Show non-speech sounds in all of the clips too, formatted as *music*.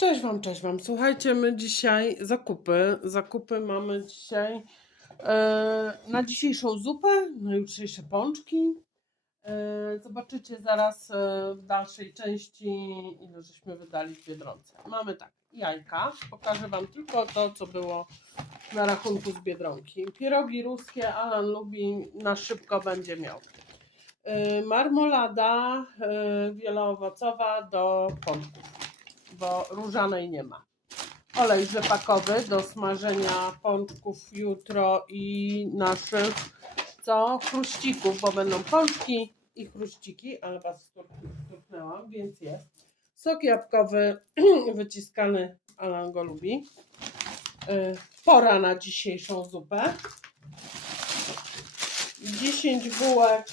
Cześć Wam, cześć Wam. Słuchajcie, my dzisiaj zakupy. Zakupy mamy dzisiaj e, na dzisiejszą zupę, na jutrzejsze pączki. E, zobaczycie zaraz e, w dalszej części, ile żeśmy wydali w Biedronce. Mamy tak, jajka. Pokażę Wam tylko to, co było na rachunku z Biedronki. Pierogi ruskie, Alan lubi, na szybko będzie miał. Marmolada wieloowocowa do pączków bo różanej nie ma. Olej rzepakowy do smażenia pączków jutro i naszych co? Chruścików, bo będą pączki i chruściki, ale was stuknęłam, więc jest. Sok jabłkowy *clears throat* wyciskany, Alan go lubi. Y, Pora na dzisiejszą zupę. 10 bułek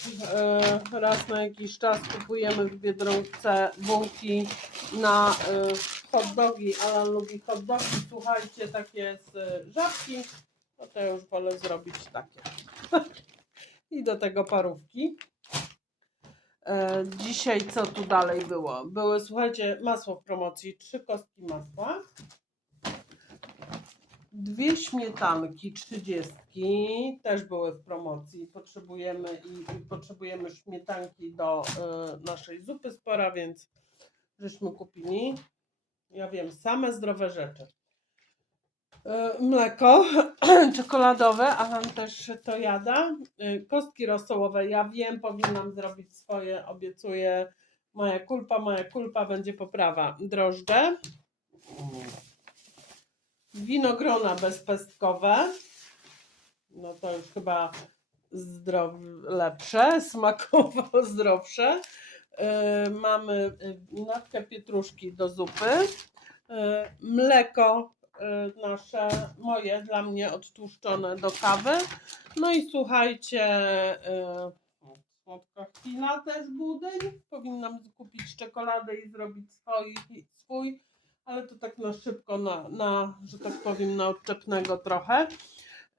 y, raz na jakiś czas kupujemy w Biedronce bułki na y, hot dogi. Alan lubi hot dogi. Słuchajcie, takie z y, żabki. No to ja już wolę zrobić takie. *laughs* I do tego parówki. E, Dzisiaj co tu dalej było? Były, słuchajcie, masło w promocji. Trzy kostki masła. Dwie śmietanki, trzydziestki, też były w promocji. Potrzebujemy i, i potrzebujemy śmietanki do y, naszej zupy spora, więc żeśmy kupili. Ja wiem, same zdrowe rzeczy. Y, mleko *clears throat* czekoladowe, Alan też to jada. Y, kostki rosołowe, ja wiem, powinnam zrobić swoje, obiecuję. Moja kulpa, moja kulpa, będzie poprawa. Drożdże. Winogrona bezpestkowe. No to już chyba zdrow, lepsze, smakowo *laughs* zdrowsze. Yy, mamy yy, natkę pietruszki do zupy. Yy, mleko nasze, moje, dla mnie odtłuszczone do kawy. No i słuchajcie, słodka chwila też budyń. Powinnam kupić czekoladę i zrobić swój, swój ale to tak na szybko, na, na że tak powiem, na odczepnego trochę.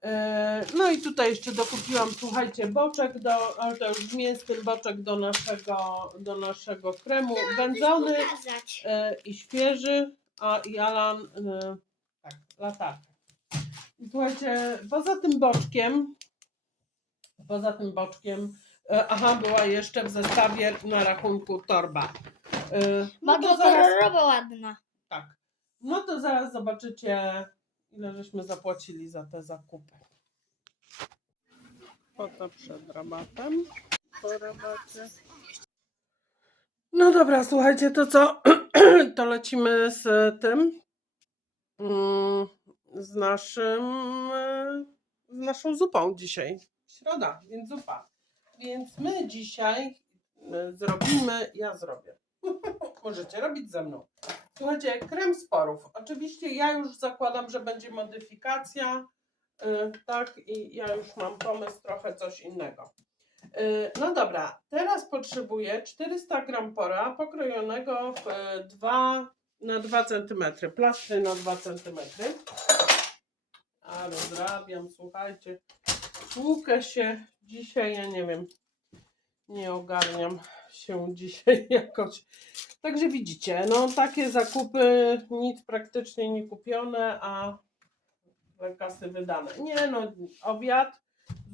E, No i tutaj jeszcze dokupiłam, słuchajcie, boczek do, ale to już mięsny boczek do naszego, do naszego kremu, wędzony pokazać. e, i świeży, a i Alan, e, tak, latarkę. I słuchajcie, poza tym boczkiem, poza tym boczkiem, aha, była jeszcze w zestawie na rachunku torba. To zaraz- kolorowa ładna. tak. No to zaraz zobaczycie, ile żeśmy zapłacili za te zakupy. Foto przed rabatem. Po rabacie. No dobra, słuchajcie, to co? *clears throat* to lecimy z tym. mm, Z naszym. e, Z naszą zupą dzisiaj. Środa, więc zupa. Więc my dzisiaj e, zrobimy, ja zrobię. *laughs* Możecie robić ze mną. Słuchajcie, krem sporów. Oczywiście ja już zakładam, że będzie modyfikacja, y, tak, i ja już mam pomysł trochę coś innego. Y, no dobra, teraz potrzebuję 400 gram pora pokrojonego w y, 2 na 2 cm, plastry na 2 cm. A rozrabiam, słuchajcie, tłukę się dzisiaj, ja nie wiem, nie ogarniam się dzisiaj *laughs* jakoś. Także widzicie, no takie zakupy, nic praktycznie nie kupione, a kasy wydane. Nie no, obiad,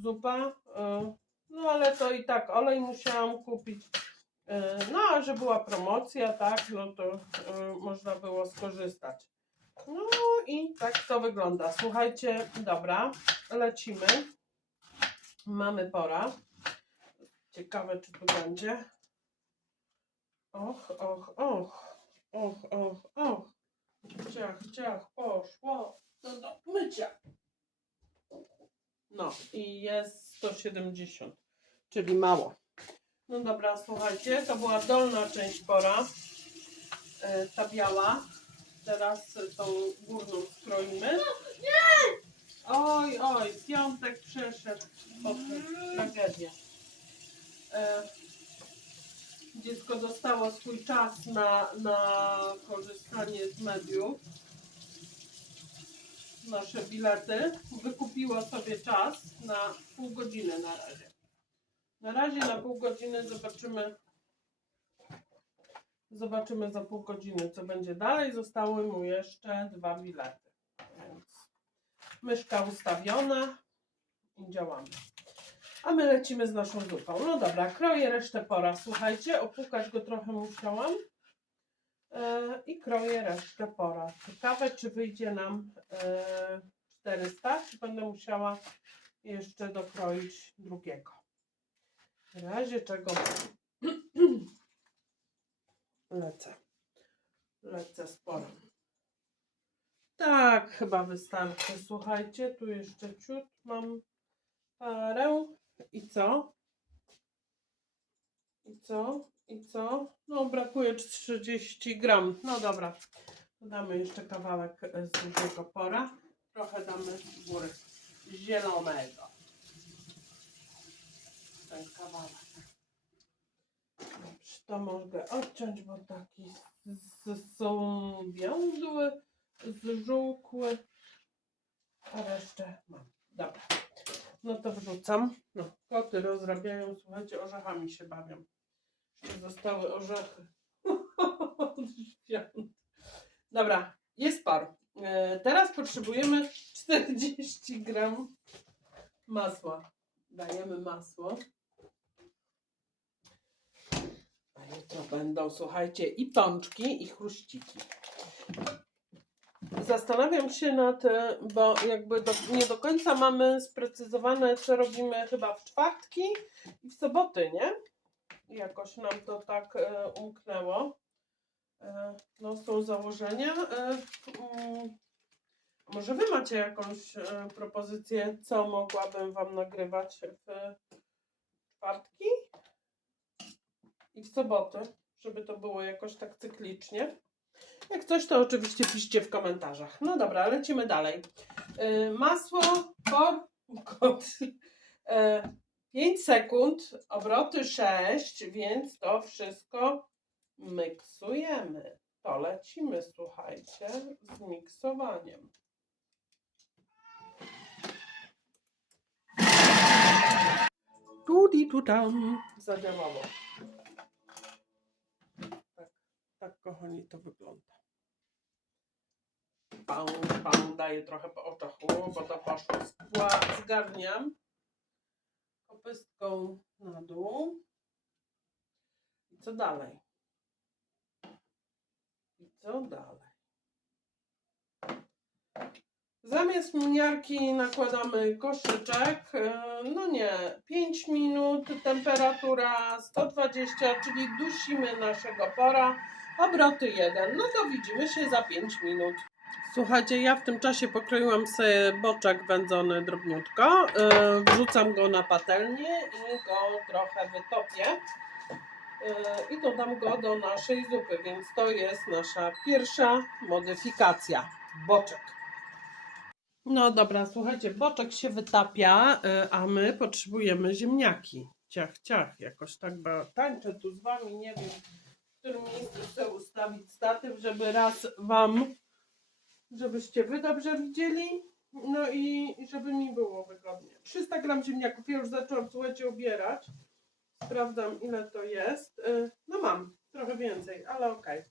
zupa, y, no ale to i tak olej musiałam kupić. Y, No a że była promocja, tak, no to y, można było skorzystać. No i tak to wygląda. Słuchajcie, dobra, lecimy. Mamy pora. Ciekawe, czy tu będzie. Och, och, och, och, och, och. Ciach, ciach, poszło. No do mycia. No i jest 170, czyli mało. No dobra, słuchajcie, to była dolna część pora, e, ta biała. Teraz tą górną skroimy. Oj, oj, piątek przeszedł. O, tragedia. Dziecko dostało swój czas na, na korzystanie z mediów. Nasze bilety. Wykupiło sobie czas na pół godziny na razie. Na razie na pół godziny zobaczymy. Zobaczymy za pół godziny, co będzie dalej. Zostały mu jeszcze dwa bilety. Więc myszka ustawiona i działamy. A my lecimy z naszą zupą. No dobra, kroję resztę pora. Słuchajcie, opłukać go trochę musiałam. E, I kroję resztę pora. Ciekawe, czy wyjdzie nam e, 400, czy będę musiała jeszcze dokroić drugiego. W razie czego *clears throat* lecę. Lecę sporo. Tak, chyba wystarczy. Słuchajcie, tu jeszcze ciut mam parę. I co? I co? I co? No, brakuje 30 gram. No dobra. Damy jeszcze kawałek e, z dużego pora. Trochę damy góry zielonego. Ten kawałek. Dobrze, to mogę odciąć, bo taki są więdły, zżółkły, a resztę mam. Dobra, no to wrzucam. No, koty rozrabiają, słuchajcie, orzechami się bawią. Jeszcze zostały orzechy. *laughs* Dobra, jest par. E, Teraz potrzebujemy 40 gram masła. Dajemy masło. A jutro będą, słuchajcie, i pączki, i chruściki. Zastanawiam się nad, e, bo jakby do, nie do końca mamy sprecyzowane, co robimy chyba w czwartki i w soboty, nie? Jakoś nam to tak e, umknęło. E, no, są założenia. E, mm, może wy macie jakąś e, propozycję, co mogłabym wam nagrywać w czwartki i w soboty, żeby to było jakoś tak cyklicznie. Jak coś, to oczywiście piszcie w komentarzach. No dobra, lecimy dalej. E, masło, kor, kot. E, 5 sekund, obroty 6, więc to wszystko miksujemy. To lecimy, słuchajcie, z miksowaniem. Tudi tu tam. Zadziałało. Tak, kochani, to wygląda. Pał, pał, daję trochę po oczach, o, bo to poszło. Zgarniam kopystką na dół. I co dalej? I co dalej? Zamiast miniarki nakładamy koszyczek, e, no nie, 5 minut, temperatura 120, czyli dusimy naszego pora, obroty 1. No to widzimy się za 5 minut. Słuchajcie, ja w tym czasie pokroiłam sobie boczek wędzony drobniutko, e, wrzucam go na patelnię i go trochę wytopię e, i dodam go do naszej zupy, więc to jest nasza pierwsza modyfikacja, boczek. No dobra, słuchajcie, boczek się wytapia, y, a my potrzebujemy ziemniaki. Ciach, ciach, jakoś tak tańczę tu z wami, nie wiem, którym miejscu chcę ustawić statyw, żeby raz wam, żebyście wy dobrze widzieli, no i żeby mi było wygodnie. 300 gram ziemniaków, ja już zaczęłam, słuchajcie, obierać. Sprawdzam, ile to jest. Y, No mam, trochę więcej, ale okej.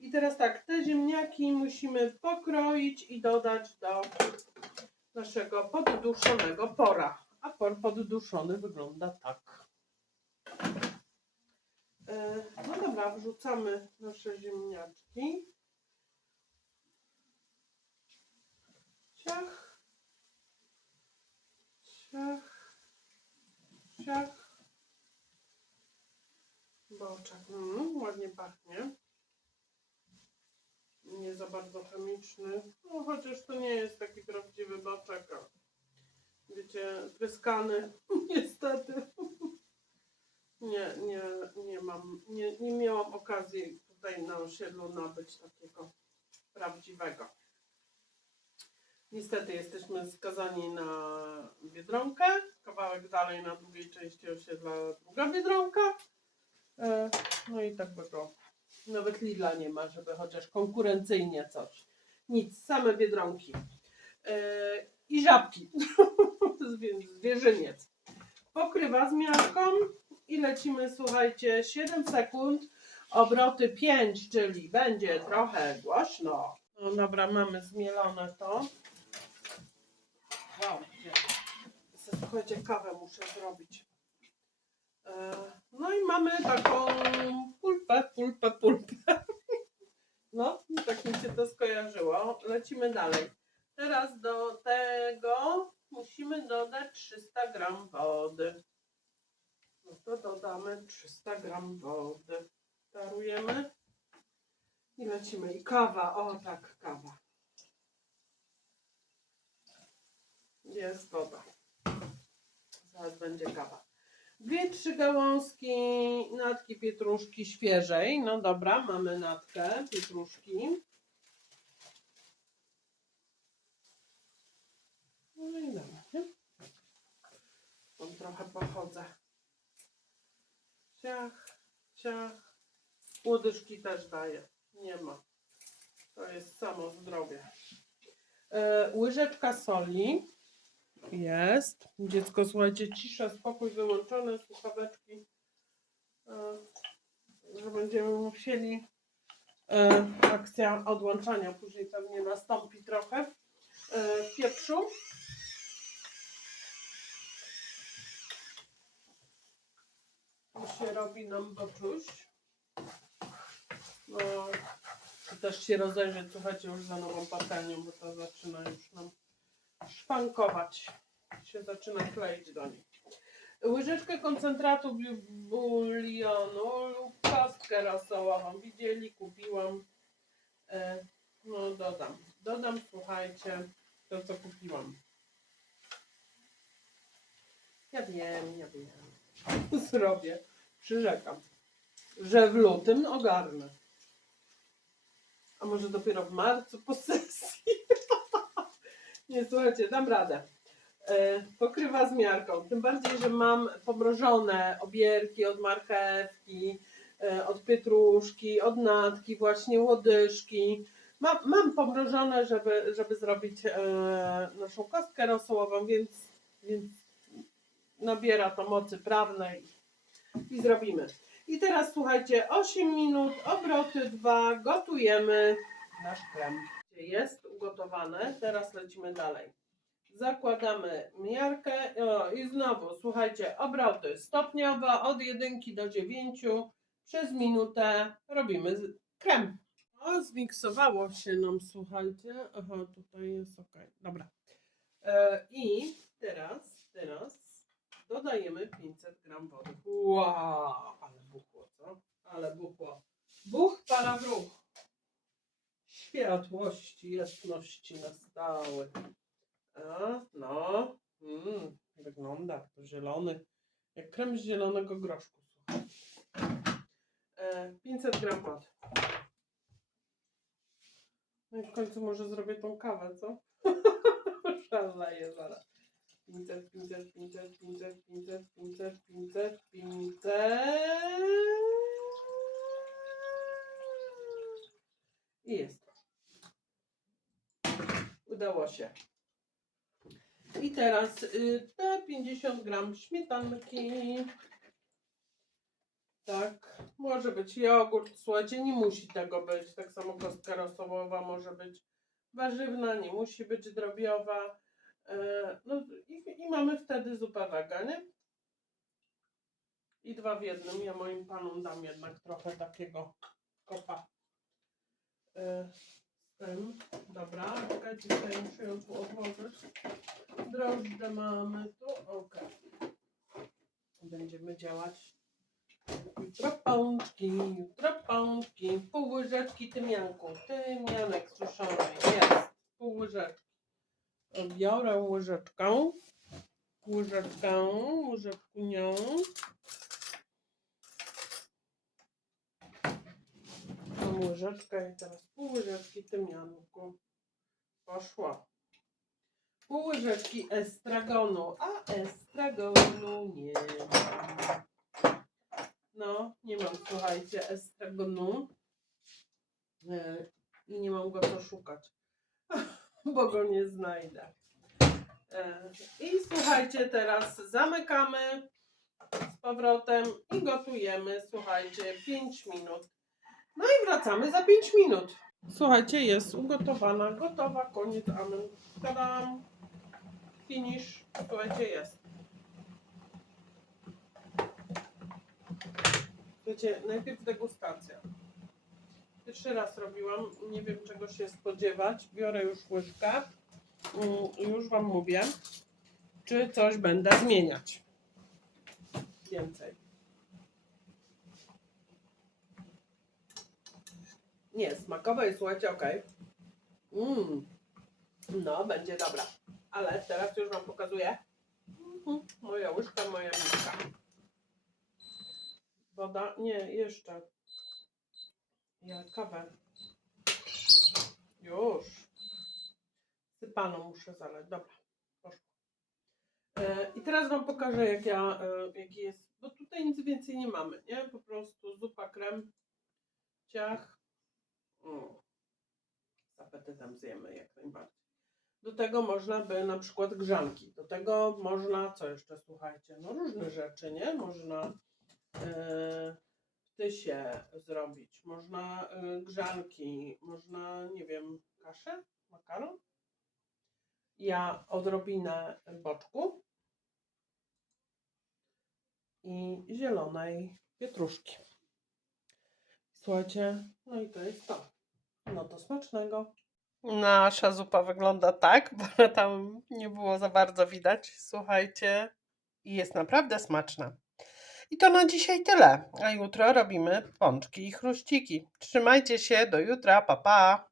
I teraz tak, te ziemniaki musimy pokroić i dodać do naszego podduszonego pora. A por podduszony wygląda tak. E, Wrzucamy nasze ziemniaczki. Ciach. Ciach. Ciach. Boczek. Mm, ładnie pachnie nie za bardzo chemiczny. No, chociaż to nie jest taki prawdziwy boczek. Wiecie, tryskany. *laughs* Niestety. Nie, nie, nie mam, nie, nie miałam okazji tutaj na osiedlu nabyć takiego prawdziwego. Niestety jesteśmy skazani na Biedronkę. Kawałek dalej na drugiej części osiedla druga Biedronka. E, No i tak wygląda. Nawet Lidla nie ma, żeby chociaż konkurencyjnie coś. Nic, same biedronki. Yy, I żabki. *laughs* Zwie- Zwierzyniec. Pokrywa z miarką i lecimy, słuchajcie, 7 sekund. obroty 5, czyli będzie trochę głośno. No dobra, mamy zmielone to. Wow? Słuchajcie, kawę muszę zrobić. E, No i mamy taką pulpę, pulpę, pulpę. *laughs* No, tak mi się to skojarzyło. Lecimy dalej. Teraz do tego musimy dodać 300 gram wody. No to dodamy 300 gram wody. Darujemy i lecimy. I kawa, o tak, kawa. Jest woda. Zaraz będzie kawa. Dwie, trzy gałązki natki pietruszki świeżej. No dobra, mamy natkę pietruszki. No i dobra, nie? Tam trochę pochodzę. Ciach, ciach. Łodyżki też daję. Nie ma. To jest samo zdrowie. E, łyżeczka soli. Jest. Dziecko, słuchajcie, cisza, spokój, wyłączone słuchaweczki. E, że będziemy musieli. E, akcja odłączania później pewnie nastąpi trochę. E, pieprzu. Się robi nam boczuś. No, też się rozejrzeć, słuchajcie, już za nową patelnią, bo to zaczyna już nam szwankować. Się zaczyna kleić do niej. Łyżeczkę koncentratu bulionu lub kostkę rosołową. Widzieli, kupiłam. E, no dodam. Dodam, słuchajcie, to co kupiłam. Ja wiem, ja wiem. *laughs* Zrobię. Przyrzekam, że w lutym ogarnę. A może dopiero w marcu po sesji? *laughs* Nie, słuchajcie, dam radę. E, pokrywa z miarką. Tym bardziej, że mam pomrożone obierki od marchewki, e, od pietruszki, od natki, właśnie łodyżki. Mam, mam pomrożone, żeby, żeby zrobić e, naszą kostkę rosołową, więc, więc nabiera to mocy prawnej i zrobimy. I teraz słuchajcie, 8 minut, obroty 2, gotujemy nasz krem. Jest ugotowane, teraz lecimy dalej. Zakładamy miarkę o, i znowu, słuchajcie, obroty stopniowo od 1 do 9 przez minutę robimy krem. O, zmiksowało się nam, słuchajcie. Aha, tutaj jest ok. Dobra. E, I teraz, teraz dodajemy 500 gram wody. Wow, ale buchło, co? Ale buchło. Buch para. Światłości, jasności nastały. A, no, mm, wygląda to zielony, jak krem z zielonego groszku. E, 500 gram wody. No i w końcu może zrobię tą kawę, co? *laughs* Szaleję zaraz. 500, 500, 500, 500, 500, 500, 500, 500. I jest. Udało się. I teraz y, te 50 gram śmietanki. Tak, może być jogurt, słuchajcie, nie musi tego być. Tak samo kostka rosołowa może być warzywna, nie musi być drobiowa. E, No i, i mamy wtedy zupę wega, nie? I dwa w jednym. Ja moim panom dam jednak trochę takiego kopa. E, Z tym. Dobra, czekajcie, tutaj muszę ją tu odłożyć. Drożdże mamy tu, ok. Będziemy działać. Jutro pączki, jutro pączki, pół łyżeczki tymianku, tymianek suszony, jest, pół łyżeczki. Biorę łyżeczkę, łyżeczkę, łyżeczkunią. Mam łyżeczkę i teraz pół łyżeczki tymianku. Poszło. Pół łyżeczki estragonu, a estragonu nie mam. No, nie mam, słuchajcie, estragonu. E, I nie mam go co szukać, *laughs* bo go nie znajdę. E, I słuchajcie, teraz zamykamy z powrotem i gotujemy, słuchajcie, 5 minut. No i wracamy za 5 minut. Słuchajcie, jest ugotowana, gotowa, koniec, amen. Tadam. Finish. Słuchajcie, jest. Słuchajcie, najpierw degustacja. Pierwszy raz robiłam, nie wiem czego się spodziewać. Biorę już łyżkę mm, i już Wam mówię, czy coś będę zmieniać. Więcej. Nie, smakowe jest, słuchajcie, ok. Mm. No, będzie dobra. Ale teraz już Wam pokazuję. Mhm. Moja łyżka, moja miska. Woda, nie, jeszcze. Ja kawę. Już. Sypaną muszę zalać. Dobra, poszło. E, I teraz Wam pokażę, jak ja, e, jaki jest, bo tutaj nic więcej nie mamy, nie? Po prostu zupa, krem, ciach. Mm. Z apetytem zjemy jak najbardziej. Do tego można by na przykład grzanki. Do tego można, co jeszcze słuchajcie, no różne rzeczy, nie? Można w tysie zrobić, można e, grzanki, można, nie wiem, kaszę, makaron. Ja odrobinę boczku i zielonej pietruszki. Słuchajcie, no i to jest to. No to smacznego. Nasza zupa wygląda tak, bo *laughs* tam nie było za bardzo widać. Słuchajcie, i jest naprawdę smaczna. I to na dzisiaj tyle. A jutro robimy pączki i chruściki. Trzymajcie się, do jutra, pa pa!